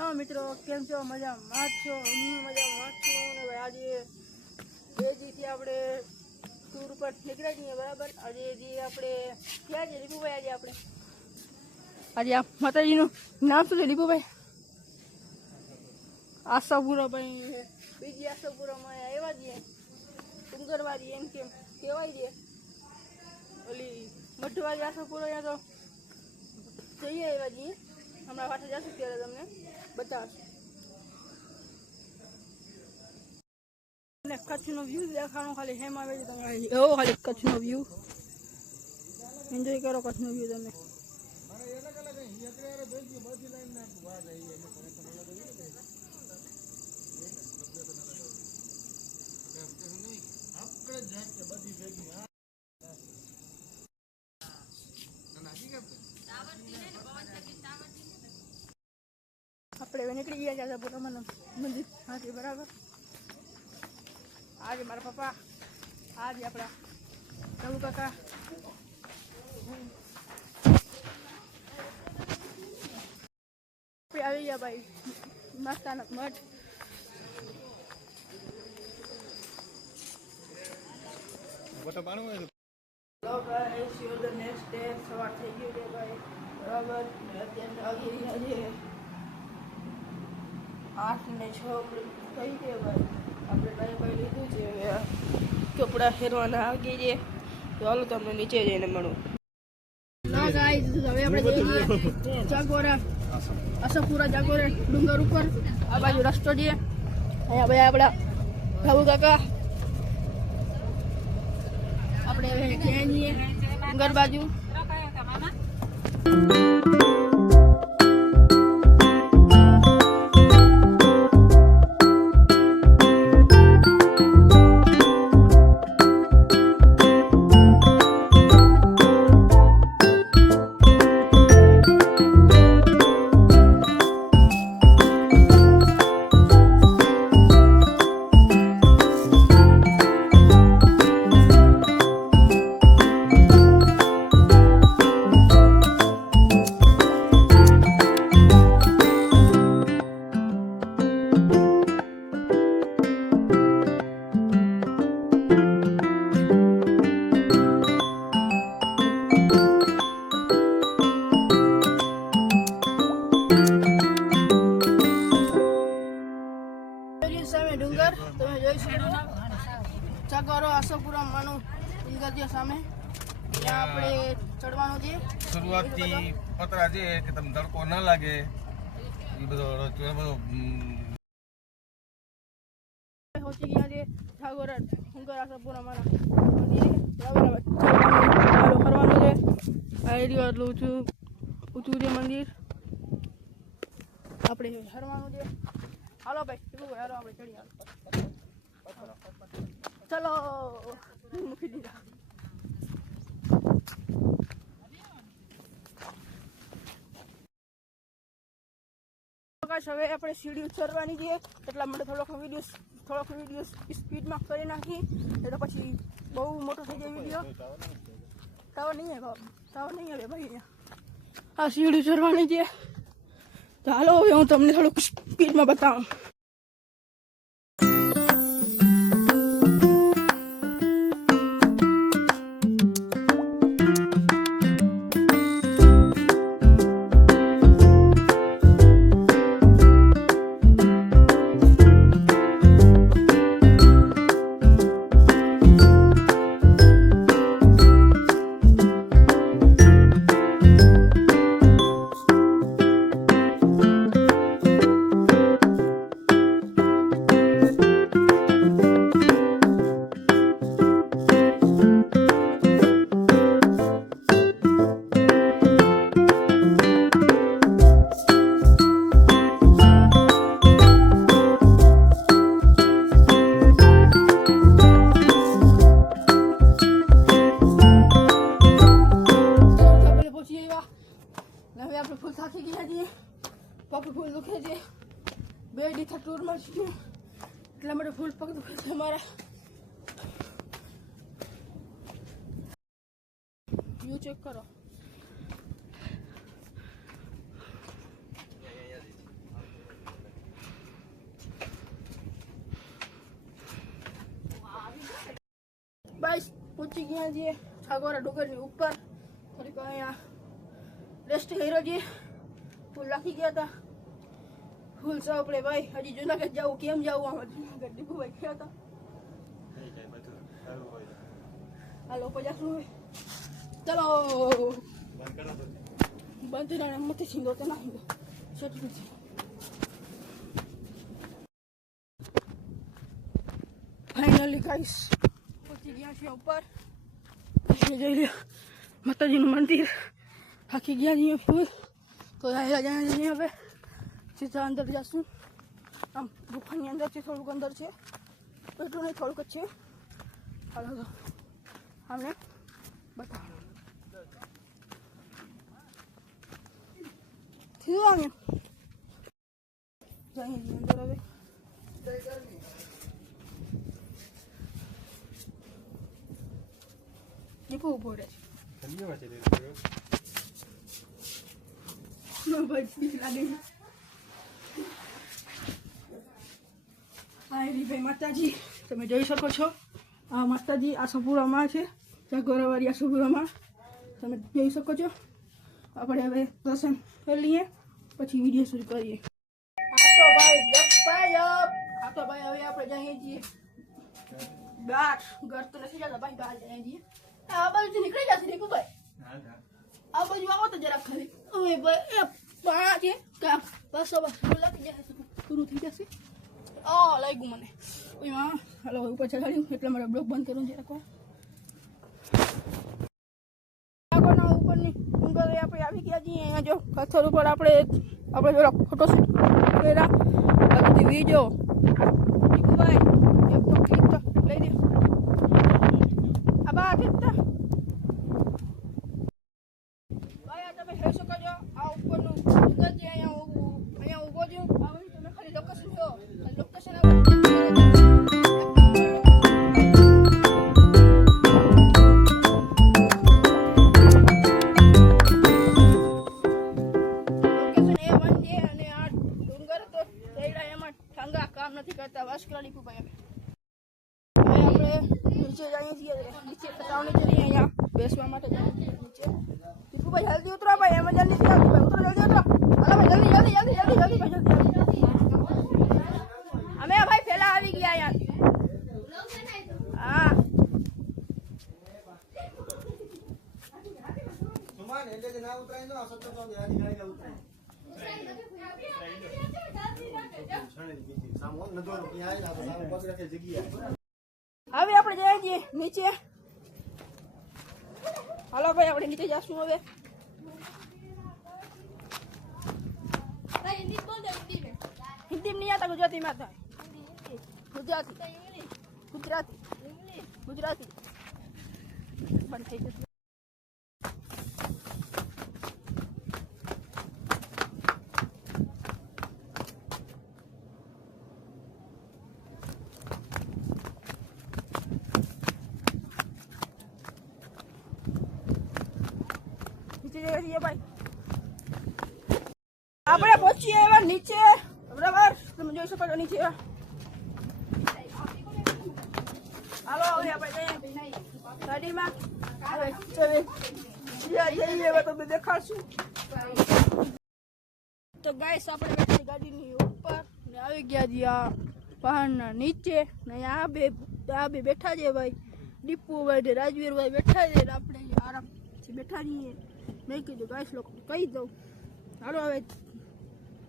Hello મિત્રો, કેમ છો? મજામાં છો? હું મજામાં છું. ને ભાઈ આજે બે દિવસથી આપણે ટૂર ઉપર નીકળ્યા છીએ, બરાબર. આજે આપણે ક્યાં છે લીપુભાઈ? આજે આ માતાજીનું નામ શું છે લીપુભાઈ? આશાપુરા ભાઈ, બીજી આશાપુરામાં આવ્યા છીએ. ડુંગરવાળી એમ કેમ કહેવાય છે. ઓલી મઠવાળી આશાપુરા તો જઈએ આવ્યા છીએ. હમણાં પાછા જશું ત્યારે તમને બતાવશું. કચ્છનો વ્યૂ દેખાણો ખાલી હેમ આવે છે તમે એવો ખાલી કચ્છનો વ્યૂ એન્જોય કરો. કચ્છનો વ્યૂ તમે આપણે નીકળી ગયા છે આશાપુરામાં મંદિર હાથી, બરાબર. આજે મારા પપ્પા, આજે આપણા રઘુ કાકા, આવી ગયા ભાઈ મસ્તાનક મઠ. નેક્સ્ટ ડે સવાર થઈ ગયું છે ભાઈ, બરાબર. અત્યારે 8:06 થઈ છે ભાઈ. આપણે ભાઈ લીધું છે, હવે કપડા ફેરવાના આગી છે. તો હાલો તમને નીચે જઈને મળું. હવે આપણે જઈએ જાગોરા, આશાપુરા જાગોરા ડુંગર ઉપર. આ બાજુ રસ્તો છે. અહીંયા ભાઈ આપણા રઘુ કાકા. આપણે હવે ક્યાં જઈએ? ડુંગર બાજુ. ડુંગર તમે જોઈ શકો, ચાકોરો આશાપુરા માનું ડુંગર છે સામે. ત્યાં આપણે ચડવાનું છે. શરૂઆતથી પતરા છે કે તમને તડકો ના લાગે એ બધો પહોંચી ગયા છે જાગોરા ડુંગર આશાપુરા માના ફરવાનું છે. આ એરિયો એટલું ઊંચું છે મંદિર. આપણે ફરવાનું છે. હાલો ભાઈ, હાલો આપણે ચડી. ચલો મૂકી દીધા. હવે આપણે સીડી ચડવાની છે, એટલા માટે થોડોક વિડીયો સ્પીડમાં કરી નાખી. એ તો પછી બહુ મોટો થઈ જાય વિડીયો. તાવ નહીં આવે ભાઈ. અહીંયા આ સીડી ચડવાની છે. તો હાલો હવે હું તમને થોડુંક સ્પીડમાં બતાવું. આપણે ફૂલ થાકી ગયા છીએ, પગ ફૂલ દુખે છે. 2 દિવસ ટૂરમાં છીએ એટલા માટે ફૂલ પગ દુખે છે અમારા. વ્યૂ ચેક કરો. પહોંચી ગયા છીએ છાગોરા ડુંગરની ઉપર. થોડીક અહીંયા રેસ્ટ કર્યો છીએ. ફૂલ રાખી ગયા હતા. ફૂલ સૌ આપણે ભાઈ હજી જુનાગઢ જવું કેમ જવું આમાં જુનાગઢ દીપુભાઈ ગયા હતા. હાલો પછી શું હોય ચલો બંધ ના મતે છીંદો તો ના હિંદો સેટલું છે. ફાઇનલી ગાઈસ પહોંચી ગયા છે ઉપર. જોઈ લો માતાજીનું મંદિર. થાકી ગયા છીએ ફૂલ તો જાય હવે સીધા અંદર જશું. આમ ગુફાની અંદર છે, થોડુંક અંદર છે, એટલું નહીં થોડુંક જ છે. હાલો તો અમને બતાવો થયું આવે જઈએ અંદર હવે. દીપુ ઉભો રહે છે ભાઈ બીક લાગે છે. આ ભાઈ માતાજી તમે જોઈ શકો છો. આ માતાજી આશાપુરામાં છે, જાગોરાવાળી આશાપુરામાં તમે જોઈ શકો છો. આપણે હવે દર્શન કરી લઈએ પછી વિડીયો શરૂ કરીએ. હા તો ભાઈ આ તો ભાઈ હવે આપણે જઈએ છીએ બહાર. ઘર તો નથી જતા ભાઈ, બહાર જઈએ છીએ. આ બાજુથી નીકળી જશે દીપુભાઈ. આ બાજુ આવો તો જરાક ખાલી હવે ભાઈ એ પાણા છે કામ બસ લાગી જશે, પૂરું થઈ જશે. લાગ્યું મને ઓયમાં. હાલો ઉપર ચડાડ્યું એટલે મારે બ્લોક બંધ કરવું છે. ઉપરની ડુંગર આપણે આવી ગયા છીએ. અહીંયા જો પથ્થર ઉપર આપણે જો ફોટોશૂટ કર્યા. આ બધી વીજો દીપુભાઈ એક તો ક્લિપ તો લઈ દે. આ બા કેટલા ભાઈ તમે જોઈ શકો છો. આ ઉપરનું ડુંગર છે, અહીંયા ઊભો છું. આ તમે ખાલી લોકેશન જો લોકેશન નથી કરતા. વાસ્કરા દીપુભાઈ હવે આપણે નીચે જઈએ છીએ. નીચે પતાવણી છે અહીંયા બેસવા માટે નીચે. દીપુભાઈ જલ્દી ઉતરો ભાઈ, એમાં જલ્દી થી આવતી ભાઈ, ઉતરો જલ્દી ઉતરો. હાલો ભાઈ જલ્દી જલ્દી જલ્દી જલ્દી જલ્દી ભાઈ જલ્દી. અમે ભાઈ પહેલા આવી ગયા યાર. હા સુમાન એટલે ના ઉતરાય તો સતત તો યારી ગાડી ઉતરાય. હવે આપણે જઈએ છીએ નીચે. હાલો ભાઈ આપણે નીચે જશું હવે. હિન્દી નહીં આવતા, ગુજરાતીમાં થાય. ગુજરાતી બંધ થઈ જશે. ભાઈ આપણે પહોંચીએ એવા નીચે બરાબર. તમે જોઈ શકો છો નીચે. હાલો હવે આપણે ગાડીમાં તમને દેખાડશું. તો ગાઈસ આપણે બેઠા ગાડીની ઉપર ને આવી ગયા છીએ પહાડના નીચે. ને આ બે બેઠા છે ભાઈ, દીપુભાઈ ને રાજવીરભાઈ બેઠા છે. આપણે આરામથી બેઠા છીએ. મેં કીધું ગાઈસ લોકો કહી દઉં. હાલો હવે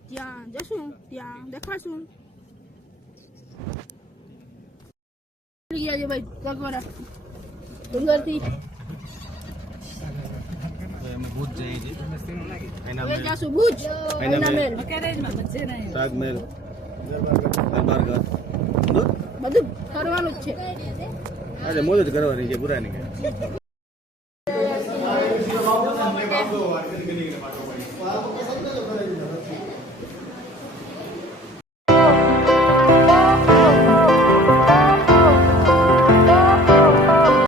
ત્યાં જશું, ત્યાં દેખાડશું. ગયા છે ભાઈ જાગોરા ડુંગરથી. ભૂજ જઈએ છીએ. જાશું ભુજ સાગમેલ દરબારગઢ બધું ફરવાનું જ છે. આજે મોજ જ કરવાની છે, પૂરા નહીં.